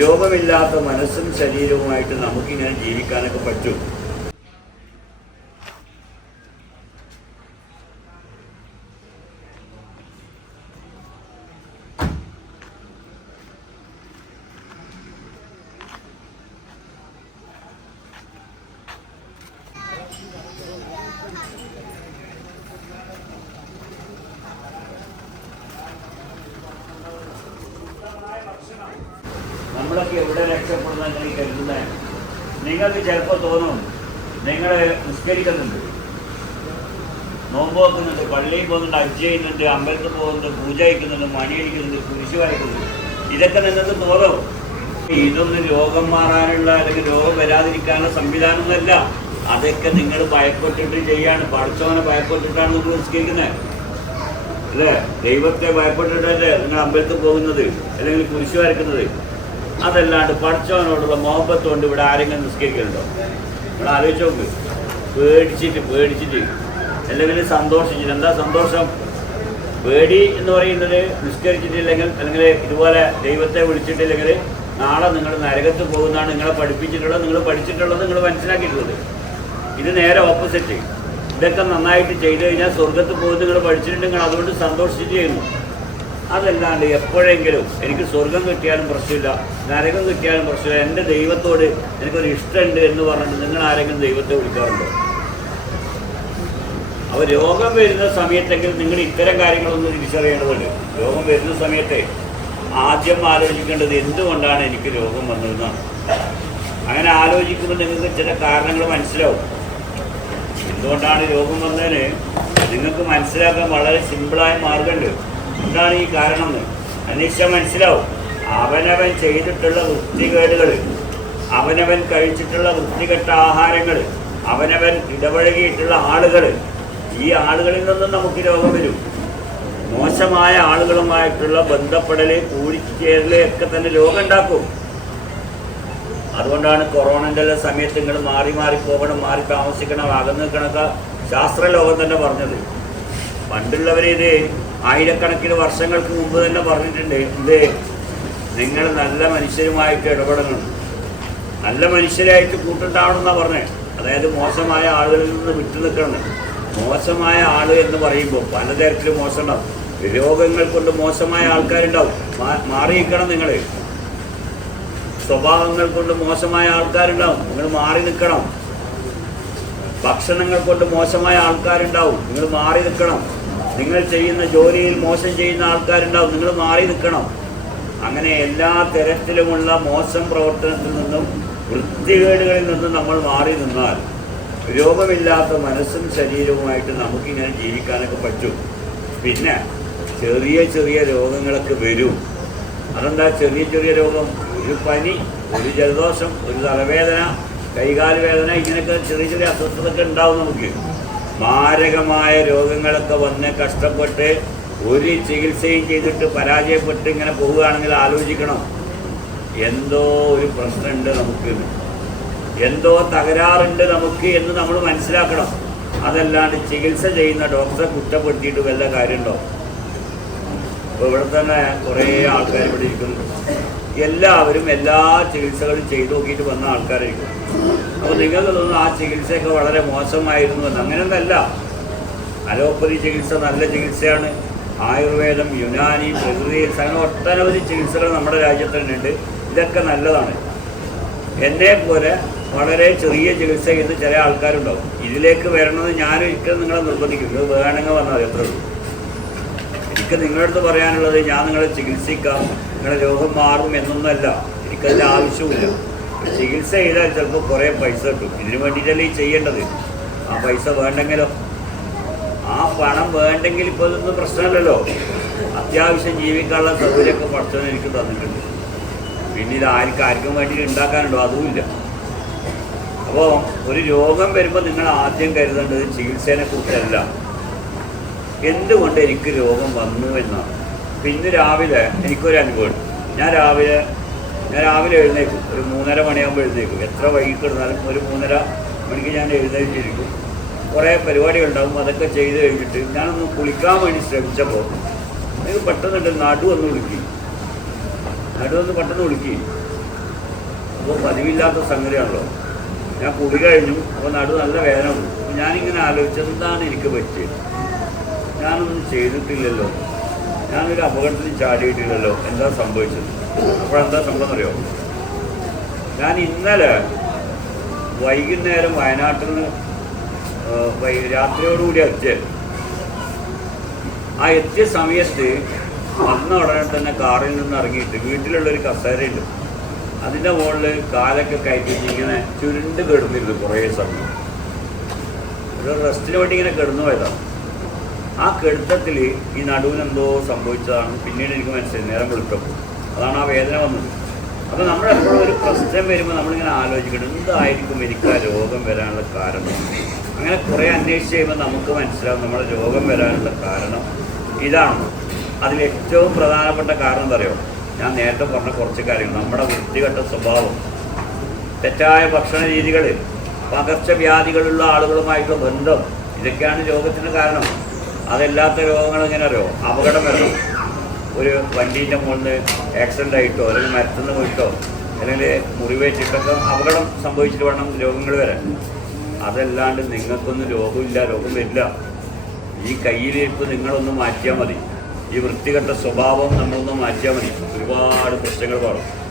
രോഗമില്ലാത്ത മനസ്സും ശരീരവുമായിട്ട് നമുക്കിങ്ങനെ ജീവിക്കാനൊക്കെ പറ്റും. നമ്മളൊക്കെ എവിടെ രക്ഷപ്പെടുന്ന നിങ്ങൾ കരുതുന്നതാണ് നിങ്ങൾക്ക് ചിലപ്പോൾ തോന്നും നിങ്ങൾ നിസ്കരിക്കുന്നുണ്ട്. നോമ്പ് വെക്കുന്നുണ്ട് പള്ളിയിൽ പോകുന്നുണ്ട് അജ്ജ ചെയ്യുന്നുണ്ട് അമ്പലത്തിൽ പോകുന്നുണ്ട് പൂജ അയക്കുന്നുണ്ട് മണി അടിക്കുന്നുണ്ട് കുരിശു വായിക്കുന്നുണ്ട്. ഇതൊക്കെ നിങ്ങൾക്ക് തോന്നും. ഇതൊന്നും രോഗം മാറാനുള്ള അല്ലെങ്കിൽ രോഗം വരാതിരിക്കാനുള്ള സംവിധാനമൊന്നുമല്ല അതൊക്കെ നിങ്ങൾ ഭയപ്പെട്ടിട്ട് ചെയ്യാണ്. പഠിച്ചവനെ ഭയപ്പെട്ടിട്ടാണ് നിങ്ങൾ നിസ്കരിക്കുന്നത് അല്ലേ? ദൈവത്തെ ഭയപ്പെട്ടിട്ടല്ലേ നിങ്ങൾ അമ്പലത്തിൽ പോകുന്നത്? അല്ലെങ്കിൽ കുരിശു വരയ്ക്കുന്നത് അതല്ലാണ്ട് പഠിച്ചവനോടുള്ള മോഹബത്ത് കൊണ്ട് ഇവിടെ ആരെങ്കിലും നിസ്കരിക്കുന്നുണ്ടോ നിങ്ങൾ ആലോചിച്ച് നോക്ക്. പേടിച്ചിട്ട് പേടിച്ചിട്ട്. അല്ലെങ്കിൽ സന്തോഷിച്ചിട്ട്. എന്താ സന്തോഷം? പേടി എന്ന് പറയുന്നത് നിസ്കരിച്ചിട്ടില്ലെങ്കിൽ അല്ലെങ്കിൽ ഇതുപോലെ ദൈവത്തെ വിളിച്ചിട്ടില്ലെങ്കിൽ നാളെ നിങ്ങൾ നരകത്ത് പോകുന്നതാണ് നിങ്ങളെ പഠിപ്പിച്ചിട്ടുള്ളത് നിങ്ങൾ പഠിച്ചിട്ടുള്ളത് നിങ്ങൾ മനസ്സിലാക്കിയിട്ടുള്ളത്. ഇത് നേരെ ഓപ്പോസിറ്റ് ഇതൊക്കെ നന്നായിട്ട് ചെയ്തു കഴിഞ്ഞാൽ സ്വർഗത്ത് പോകുന്നത് നിങ്ങൾ പഠിച്ചിട്ടുണ്ട് നിങ്ങൾ അതുകൊണ്ട് സന്തോഷിച്ചിട്ട് ചെയ്യുന്നു. അതല്ലാണ്ട് എപ്പോഴെങ്കിലും എനിക്ക് സ്വർഗം കിട്ടിയാലും പ്രശ്നമില്ല നരകം കിട്ടിയാലും പ്രശ്നമില്ല. എന്റെ ദൈവത്തോട് എനിക്കൊരു ഇഷ്ടമുണ്ട് എന്ന് പറഞ്ഞിട്ട് നിങ്ങൾ ആരെങ്കിലും ദൈവത്തെ വിളിക്കാറുണ്ടോ? അപ്പോൾ രോഗം വരുന്ന സമയത്തെങ്കിൽ നിങ്ങൾ ഇത്തരം കാര്യങ്ങളൊന്നും തിരിച്ചറിയേണ്ടതുണ്ട്. രോഗം വരുന്ന സമയത്തെ ആദ്യം ആലോചിക്കേണ്ടത് എന്തുകൊണ്ടാണ് എനിക്ക് രോഗം വന്നതെന്നാണ്. അങ്ങനെ ആലോചിക്കുമ്പോൾ നിങ്ങൾക്ക് ചില കാരണങ്ങൾ മനസ്സിലാവും. എന്തുകൊണ്ടാണ് രോഗം വന്നതിന് നിങ്ങൾക്ക് മനസ്സിലാക്കാൻ വളരെ സിമ്പിളായ മാർഗമുണ്ട്. എന്താണ് ഈ കാരണം എന്ന്? അന്വേഷിച്ചാൽ മനസ്സിലാവും. അവനവൻ ചെയ്തിട്ടുള്ള വൃത്തികേടുകൾ അവനവൻ കഴിച്ചിട്ടുള്ള വൃത്തികെട്ട ആഹാരങ്ങൾ അവനവൻ ഇടപഴകിയിട്ടുള്ള ആളുകൾ ഈ ആളുകളിൽ നിന്നും നമുക്ക് രോഗം വരും. മോശമായ ആളുകളുമായിട്ടുള്ള ബന്ധപ്പെടൽ കൂടിച്ചേരൽ ഒക്കെ തന്നെ രോഗം ഉണ്ടാക്കും. അതുകൊണ്ടാണ് കൊറോണന്റെ എല്ലാം സമയത്ത് നിങ്ങൾ മാറി മാറി പോകണം മാറി താമസിക്കണം അകന്ന് നിൽക്കണമൊക്കെ ശാസ്ത്രലോകം തന്നെ പറഞ്ഞത്. പണ്ടുള്ളവരെ ഇത് ആയിരക്കണക്കിന് വർഷങ്ങൾക്ക് മുമ്പ് തന്നെ പറഞ്ഞിട്ടുണ്ട് ഇത് നിങ്ങൾ നല്ല മനുഷ്യരുമായിട്ട് ഇടപെടണം. നല്ല മനുഷ്യരായിട്ട് കൂട്ടുണ്ടാവണമെന്നാണ് പറഞ്ഞത് അതായത് മോശമായ ആളുകളിൽ നിന്ന് വിട്ടു നിൽക്കണം. മോശമായ ആൾ എന്ന് പറയുമ്പോൾ പലതരത്തിലും മോശം ഉണ്ടാവും രോഗങ്ങൾ കൊണ്ട് മോശമായ ആൾക്കാരുണ്ടാവും. മാറിയിരിക്കണം നിങ്ങൾ സ്വഭാവങ്ങൾ കൊണ്ട് മോശമായ ആൾക്കാരുണ്ടാവും. നിങ്ങൾ മാറി നിൽക്കണം. ഭക്ഷണങ്ങൾ കൊണ്ട് മോശമായ ആൾക്കാരുണ്ടാവും. നിങ്ങൾ മാറി നിൽക്കണം. നിങ്ങൾ ചെയ്യുന്ന ജോലിയിൽ മോശം ചെയ്യുന്ന ആൾക്കാരുണ്ടാവും. നിങ്ങൾ മാറി നിൽക്കണം. അങ്ങനെ എല്ലാ തരത്തിലുമുള്ള മോശം പ്രവർത്തനത്തിൽ നിന്നും വൃത്തികേടുകളിൽ നിന്നും നമ്മൾ മാറി നിന്നാൽ രോഗമില്ലാത്ത മനസ്സും ശരീരവുമായിട്ട് നമുക്കിങ്ങനെ ജീവിക്കാനൊക്കെ പറ്റും. പിന്നെ ചെറിയ ചെറിയ രോഗങ്ങളൊക്കെ വരും. അതെന്താ? ചെറിയ ചെറിയ രോഗം. ഒരു പനി ഒരു ജലദോഷം ഒരു തലവേദന കൈകാൽ വേദന ഇങ്ങനെയൊക്കെ ചെറിയ ചെറിയ അസ്വസ്ഥതയൊക്കെ ഉണ്ടാവും നമുക്ക്. മാരകമായ രോഗങ്ങളൊക്കെ വന്ന് കഷ്ടപ്പെട്ട് ഒരു ചികിത്സയും ചെയ്തിട്ട് പരാജയപ്പെട്ട് ഇങ്ങനെ പോവുകയാണെങ്കിൽ ആലോചിക്കണം. എന്തോ ഒരു പ്രശ്നമുണ്ട് നമുക്ക്. എന്തോ തകരാറുണ്ട് നമുക്ക് എന്ന് നമ്മൾ മനസ്സിലാക്കണം. അതല്ലാണ്ട് ചികിത്സ ചെയ്യുന്ന ഡോക്ടറെ കുറ്റപ്പെടുത്തിയിട്ട് വല്ല കാര്യമുണ്ടോ? ഇപ്പോൾ ഇവിടെ തന്നെ കുറേ ആൾക്കാർ ഇവിടെ ഇരിക്കുന്നു എല്ലാവരും എല്ലാ ചികിത്സകളും ചെയ്തു നോക്കിയിട്ട് വന്ന ആൾക്കാരായിരിക്കും. അപ്പോൾ നിങ്ങൾക്ക് തോന്നുന്നു ആ ചികിത്സയൊക്കെ വളരെ മോശമായിരുന്നു എന്ന് അങ്ങനെയൊന്നല്ല. അലോപ്പതി ചികിത്സ നല്ല ചികിത്സയാണ്. ആയുർവേദം യുനാനി പ്രകൃതി അങ്ങനെ ഒട്ടനവധി ചികിത്സകൾ നമ്മുടെ രാജ്യത്ത് തന്നെ ഇതൊക്കെ നല്ലതാണ്. എന്നെ പോലെ വളരെ ചെറിയ ചികിത്സ ചെയ്ത് ചില ആൾക്കാരുണ്ടാവും. ഇതിലേക്ക് വരണമെന്ന് ഞാൻ ഒരിക്കലും നിങ്ങളെ നിർബന്ധിക്കും ഇത് വേണമെങ്കിൽ വന്നാൽ എത്ര എനിക്ക് നിങ്ങളുടെ അടുത്ത് പറയാനുള്ളത് ഞാൻ നിങ്ങളെ ചികിത്സിക്കാം. നിങ്ങളുടെ രോഗം മാറും എന്നൊന്നുമല്ല. എനിക്കതിന്റെ ആവശ്യമില്ല ചികിത്സ ചെയ്താൽ ചിലപ്പോൾ കുറേ പൈസ കിട്ടും. ഇതിനു വേണ്ടിയിട്ടല്ലേ ഈ ചെയ്യേണ്ടത്? ആ പൈസ വേണ്ടെങ്കിലോ? ആ പണം വേണ്ടെങ്കിൽ ഇപ്പോൾ ഇതൊന്നും പ്രശ്നമല്ലല്ലോ. അത്യാവശ്യം ജീവിക്കാനുള്ള സൗകര്യമൊക്കെ പഠിച്ചവൻ എനിക്ക് തന്നിട്ടുണ്ട്. പിന്നെ ഇത് ആർക്കും ആർക്കും വേണ്ടിയിട്ട് ഉണ്ടാക്കാനുണ്ടോ? അതുമില്ല അപ്പോൾ ഒരു രോഗം വരുമ്പോൾ നിങ്ങൾ ആദ്യം കരുതേണ്ടത് ചികിത്സേനെ കുറിച്ചല്ല. എന്തുകൊണ്ട് എനിക്ക് രോഗം വന്നു എന്നാണ്. പിന്നെ രാവിലെ എനിക്കൊരു അനുഭവം ഞാൻ രാവിലെ ഞാൻ രാവിലെ എഴുന്നേക്കും. ഒരു മൂന്നര മണിയാകുമ്പോൾ എഴുന്നേക്കും. എത്ര വൈകിട്ട് ഇരുന്നാലും ഒരു മൂന്നര മണിക്ക് ഞാൻ എഴുന്നേറ്റിരിക്കും. കുറേ പരിപാടികളുണ്ടാകും അതൊക്കെ ചെയ്ത് കഴിഞ്ഞിട്ട് ഞാനൊന്ന് കുളിക്കാൻ വേണ്ടി ശ്രമിച്ചപ്പോൾ എനിക്ക് പെട്ടെന്നുണ്ട്. നടു ഒന്ന് വിളിക്കും. നടു ഒന്ന് പെട്ടെന്ന് വിളിക്കും. അപ്പോൾ പതിവില്ലാത്ത സംഗതിയാണല്ലോ. ഞാൻ കുളി കഴിഞ്ഞു. അപ്പോൾ നടു നല്ല വേദന ഉണ്ട് ഞാനിങ്ങനെ ആലോചിച്ചെന്താണ് എനിക്ക് പറ്റിയത്? ഞാനൊന്നും ചെയ്തിട്ടില്ലല്ലോ. ഞാനൊരു അപകടത്തിൽ ചാടിയിട്ടില്ലല്ലോ എന്താ സംഭവിച്ചത്? അപ്പോഴെന്താ സംഭവം അറിയോ? ഞാൻ ഇന്നലെ വൈകുന്നേരം വയനാട്ടിൽ നിന്ന് രാത്രിയോടുകൂടി എത്തിയത് ആ എത്തിയ സമയത്ത് വന്ന ഉടനെ തന്നെ കാറിൽ നിന്ന് ഇറങ്ങിയിട്ട് വീട്ടിലുള്ളൊരു കസേരയുണ്ട്. അതിന്റെ മുകളിൽ കാലൊക്കെ കയറ്റിയിട്ട് ഇങ്ങനെ ചുരുണ്ട് കിടന്നിരുന്നു കുറേ സമയം. ഒരു റെസ്റ്റിന് വേണ്ടി ഇങ്ങനെ കിടന്നു പോയതാണ് ആ കെടുത്തത്തിൽ ഈ നടുവിനെന്തോ സംഭവിച്ചതാണ് പിന്നീട് എനിക്ക് മനസ്സിലായി. നേരം വെളുത്തപ്പോൾ അതാണ് ആ വേദന വന്നത്. അപ്പോൾ നമ്മളെപ്പോഴും ഒരു പ്രശ്നം വരുമ്പോൾ നമ്മളിങ്ങനെ ആലോചിക്കണം എന്തായിരിക്കും എനിക്ക് ആ രോഗം വരാനുള്ള കാരണം? അങ്ങനെ കുറേ അന്വേഷിച്ച് കഴിയുമ്പോൾ നമുക്ക് മനസ്സിലാവും നമ്മുടെ രോഗം വരാനുള്ള കാരണം ഇതാണ്. അതിൽ ഏറ്റവും പ്രധാനപ്പെട്ട കാരണം എന്തറിയോ ഞാൻ നേരത്തെ പറഞ്ഞ കുറച്ച് കാര്യങ്ങൾ. നമ്മുടെ വൃത്തികെട്ട സ്വഭാവം. തെറ്റായ ഭക്ഷണ രീതികൾ പകർച്ചവ്യാധികളുള്ള ആളുകളുമായിട്ടുള്ള ബന്ധം ഇതൊക്കെയാണ് രോഗത്തിന് കാരണം. അതല്ലാത്ത രോഗങ്ങൾ എങ്ങനെ അറിയോ? അപകടം വരണം. ഒരു വണ്ടീന്റെ മുകളിൽ ആക്സിഡന്റ് ആയിട്ടോ അല്ലെങ്കിൽ മരത്തുനിന്ന് പോയിട്ടോ അല്ലെങ്കിൽ മുറിവേറ്റിട്ടൊക്കെ അപകടം സംഭവിച്ചിട്ട് വേണം രോഗങ്ങൾ വരാൻ. അതല്ലാണ്ട് നിങ്ങൾക്കൊന്നും രോഗമില്ല രോഗം വരില്ല. ഈ കയ്യിലിരിപ്പ് നിങ്ങളൊന്ന് മാറ്റിയാൽ മതി. ഈ വൃത്തികെട്ട സ്വഭാവം നമ്മളൊന്ന് മാറ്റിയാൽ മതി. ഒരുപാട് പ്രശ്നങ്ങൾ പാടും.